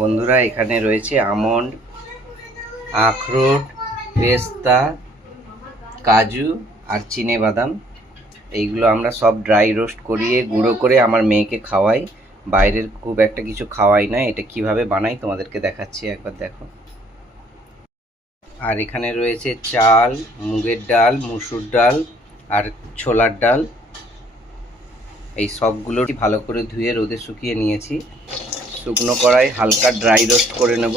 বন্ধুরা, এখানে রয়েছে আমন্ড, আখরোট, পেস্তা, কাজু আর চিনে বাদাম। এইগুলো আমরা সব ড্রাই রোস্ট করিয়ে গুঁড়ো করে আমার মেয়েকে খাওয়াই। বাইরের খুব একটা কিছু খাওয়াই না। এটা কিভাবে বানাই তোমাদেরকে দেখাচ্ছি, একবার দেখো। আর এখানে রয়েছে চাল, মুগের ডাল, মুসুর ডাল আর ছোলার ডাল। এই সবগুলো ভালো করে ধুয়ে রোদে শুকিয়ে নিয়েছি। শুকনো কড়াই হালকা ড্রাই রোস্ট করে নেব।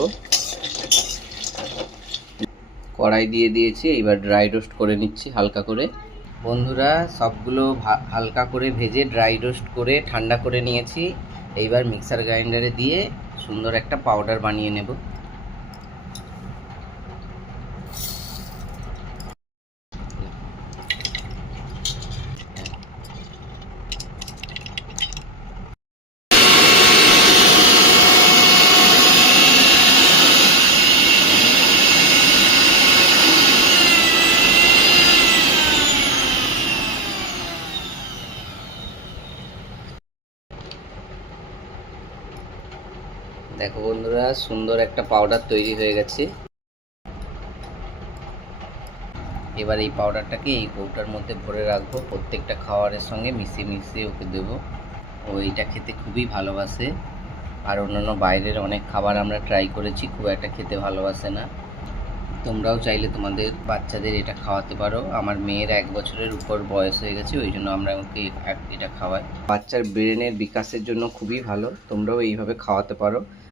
কড়াই দিয়ে দিয়েছি, এবার ড্রাই রোস্ট করে নিচ্ছি হালকা করে। বন্ধুরা, সবগুলো হালকা করে ভেজে ড্রাই রোস্ট করে ঠান্ডা করে নিয়েছি। এইবার মিক্সার গ্রাইন্ডারে দিয়ে সুন্দর একটা পাউডার বানিয়ে নেব। দেখো বন্ধুরা, সুন্দর একটা পাউডার তৈরি হয়ে গেছে। এবার এই পাউডারটাকে এই কৌটার মধ্যে ভরে রাখবো। প্রত্যেকটা খাবারের সঙ্গে মিশিয়ে মিশিয়ে ওকে দেবো। ও এইটা খেতে খুবই ভালোবাসে। আর অন্যান্য বাইরের অনেক খাবার আমরা ট্রাই করেছি, খুব একটা খেতে ভালোবাসে না। তোমরাও চাইলে তোমাদের বাচ্চাদের এটা খাওয়াতে পারো। আমার মেয়ের 1 বছরের উপর বয়স হয়ে গেছে, ওই জন্য আমরা ওকে এটা খাওয়াই। বাচ্চার ব্রেনের বিকাশের জন্য খুবই ভালো। তোমরাও এইভাবে খাওয়াতে পারো।